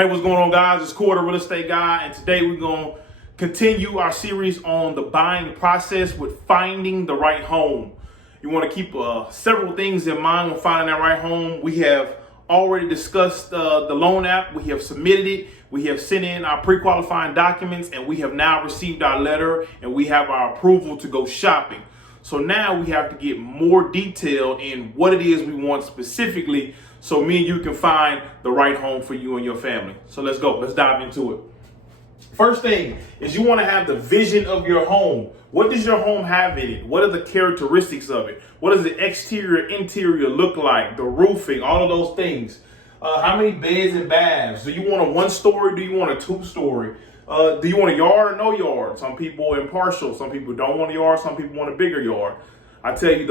Hey, what's going on, guys? It's Cory, the real estate guy, and today we're going to continue our series on the buying process with finding the right home. You want to keep several things in mind when finding that right home. We have already discussed the loan app. We have submitted it. We have sent in our pre-qualifying documents, and we have now received our letter, and we have our approval to go shopping. So now we have to get more detailed in what it is we want specifically, so me and you can find the right home for you and your family. So let's go. Let's dive into it. First thing is you want to have the vision of your home. What does your home have in it? What are the characteristics of it? What does the exterior, interior look like? The roofing, all of those things. How many beds and baths? Do you want a one-story? Do you want a two-story? Do you want a yard or no yard? Some people are impartial. Some people don't want a yard. Some people want a bigger yard. I tell you,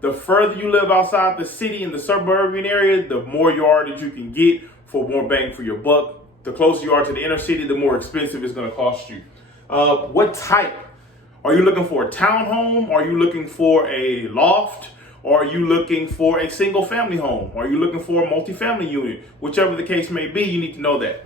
the further you live outside the city in the suburban area, the more yard that you can get for more bang for your buck. The closer you are to the inner city, the more expensive it's going to cost you. What type? Are you looking for a townhome? Are you looking for a loft? Or are you looking for a single family home? Are you looking for a multifamily unit? Whichever the case may be, you need to know that.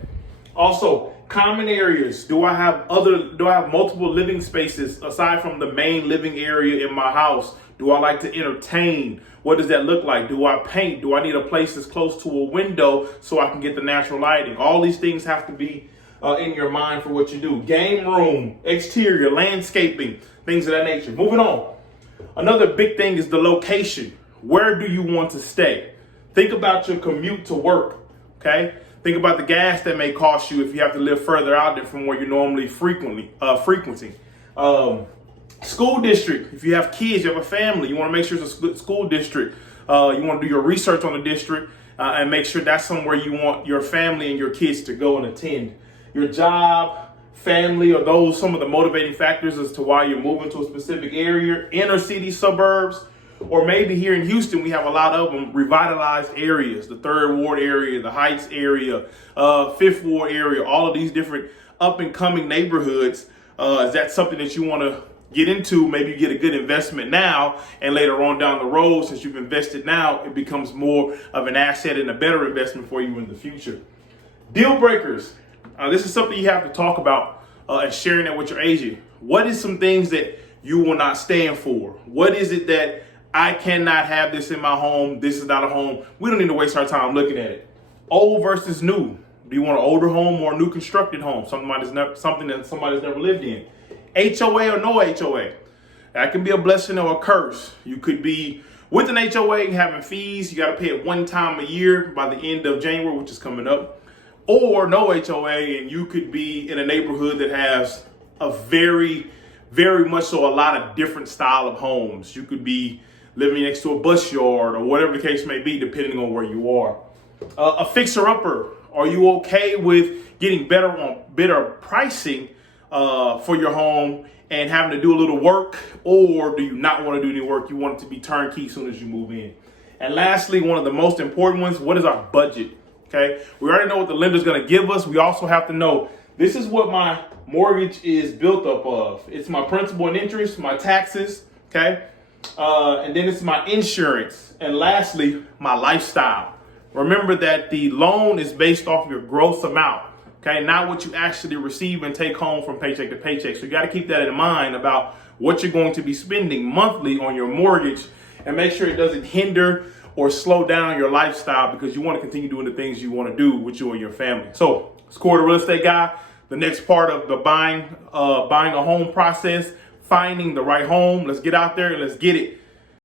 Also, common areas. Do I have multiple living spaces aside from the main living area in my house? Do I like to entertain? What does that look like? Do I paint? Do I need a place that's close to a window so I can get the natural lighting? All these things have to be in your mind for what you do. Game room, exterior, landscaping, things of that nature. Moving on. Another big thing is the location. Where do you want to stay? Think about your commute to work, okay? Think about the gas that may cost you if you have to live further out there from where you're normally frequenting. School district. If you have kids, you have a family, you want to make sure it's a good school district. You want to do your research on the district and make sure that's somewhere you want your family and your kids to go and attend. Your job, family, are those some of the motivating factors as to why you're moving to a specific area, inner city, suburbs, or maybe here in Houston, we have a lot of them, revitalized areas, the 3rd Ward area, the Heights area, 5th Ward area, all of these different up and coming neighborhoods. Is that something that you want to get into? Maybe you get a good investment now, and later on down the road, since you've invested now, it becomes more of an asset and a better investment for you in the future. Deal breakers. This is something you have to talk about and sharing that with your agent. What is some things that you will not stand for? What is it that I cannot have this in my home? This is not a home. We don't need to waste our time looking at it. Old versus new. Do you want an older home or a new constructed home? Something that somebody's never lived in. HOA or no HOA. That can be a blessing or a curse. You could be with an HOA and having fees. You got to pay it one time a year by the end of January, which is coming up. Or no HOA, and you could be in a neighborhood that has a very, very much so a lot of different style of homes. You could be living next to a bus yard or whatever the case may be, depending on where you are. A fixer-upper. Are you okay with getting better pricing for your home and having to do a little work, or do you not want to do any work? You want it to be turnkey as soon as you move in. And lastly, one of the most important ones, what is our budget? Okay, we already know what the lender's going to give us. We also have to know this is what my mortgage is built up of. It's my principal and interest, my taxes, okay, and then it's my insurance, and lastly, my lifestyle. Remember that the loan is based off your gross amount. Okay, not what you actually receive and take home from paycheck to paycheck. So you got to keep that in mind about what you're going to be spending monthly on your mortgage, and make sure it doesn't hinder or slow down your lifestyle, because you want to continue doing the things you want to do with you and your family. So it's Cory, the real estate guy. The next part of the buying a home process, finding the right home. Let's get out there and let's get it.